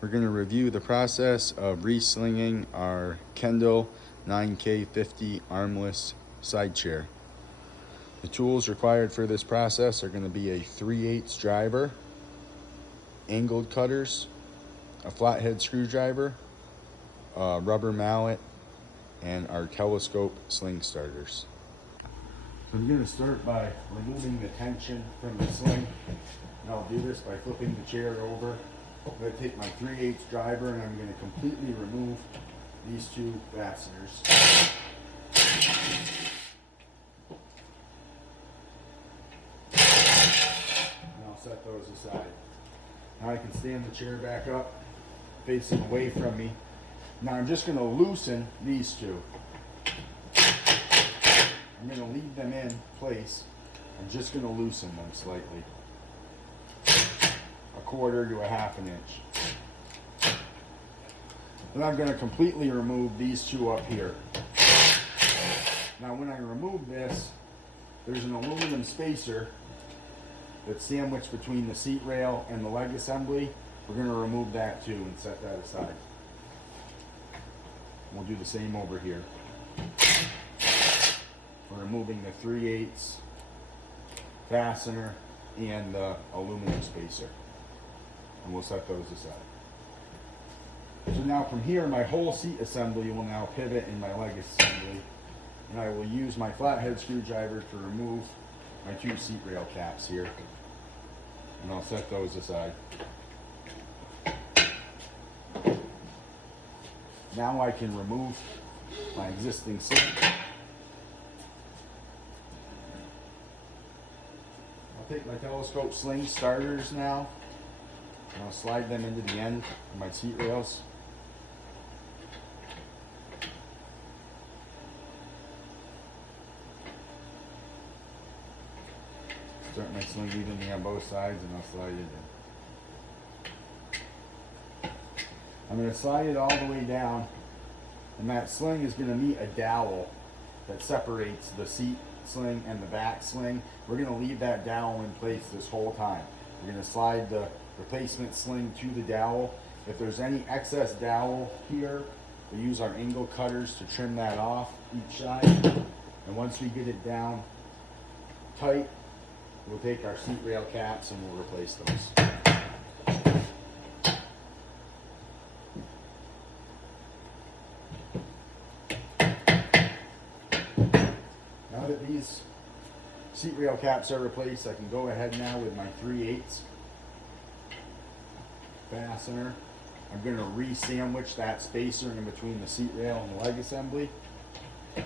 We're going to review the process of re-slinging our Kendall 9K50 armless side chair. The tools required for this process are going to be a 3/8 driver, angled cutters, a flathead screwdriver, a rubber mallet, and our telescope sling starters. So I'm going to start by removing the tension from the sling, and I'll do this by flipping the chair over. I'm going to take my 3/8 driver and I'm going to completely remove these two fasteners. And I'll set those aside. Now I can stand the chair back up, facing away from me. Now I'm just going to loosen these two. I'm going to leave them in place. I'm just going to loosen them slightly. 1/4 to 1/2 inch. Then I'm going to completely remove these two up here. Now when I remove this, there's an aluminum spacer that's sandwiched between the seat rail and the leg assembly. We're going to remove that too and set that aside. We'll do the same over here. We're removing the 3/8 fastener and the aluminum spacer. And we'll set those aside. So now from here, my whole seat assembly will now pivot in my leg assembly. And I will use my flathead screwdriver to remove my two seat rail caps here. And I'll set those aside. Now I can remove my existing seat. I'll take my telescope sling starters now, and I'll slide them into the end of my seat rails. Start my sling evenly on both sides and I'll slide it in. I'm going to slide it all the way down, and that sling is going to meet a dowel that separates the seat sling and the back sling. We're going to leave that dowel in place this whole time. We're going to slide the replacement sling to the dowel. If there's any excess dowel here, we use our angle cutters to trim that off each side. And once we get it down tight, we'll take our seat rail caps and we'll replace those. Now that these seat rail caps are replaced, I can go ahead now with my 3/8 fastener. I'm going to re-sandwich that spacer in between the seat rail and the leg assembly. And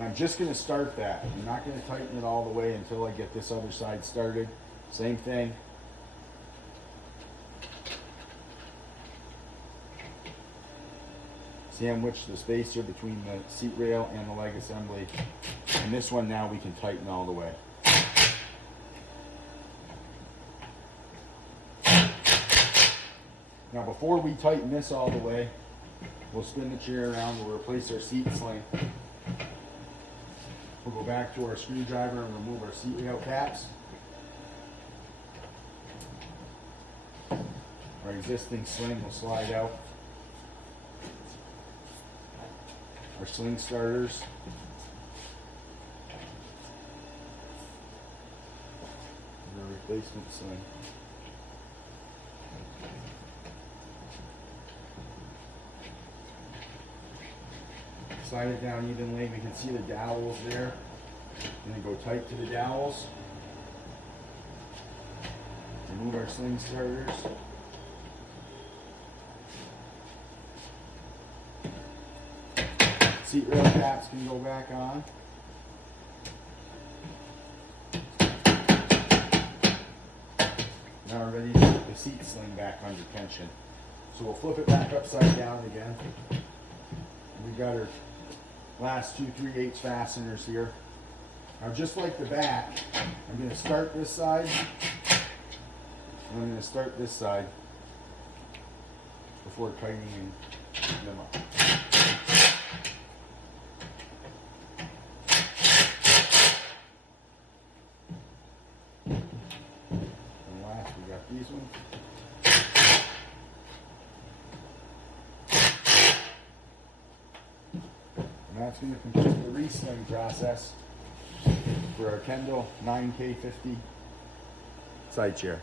I'm just going to start that. I'm not going to tighten it all the way until I get this other side started. Same thing. Sandwich the spacer between the seat rail and the leg assembly. And this one now we can tighten all the way. Now before we tighten this all the way, we'll spin the chair around, we'll replace our seat sling. We'll go back to our screwdriver and remove our seat rail caps. Our existing sling will slide out. Our sling starters. And our replacement sling. Slide it down evenly. We can see the dowels there. And then go tight to the dowels. Remove our sling starters. Seat rail caps can go back on. Now we're ready to put the seat sling back under tension. So we'll flip it back upside down again. And we've got our last two 3/8 fasteners here. Now just like the back, I'm going to start this side, and I'm going to start this side before tightening them up. And last we got these ones. that's going to complete the re-sling process for our Kendall 9K50 side chair.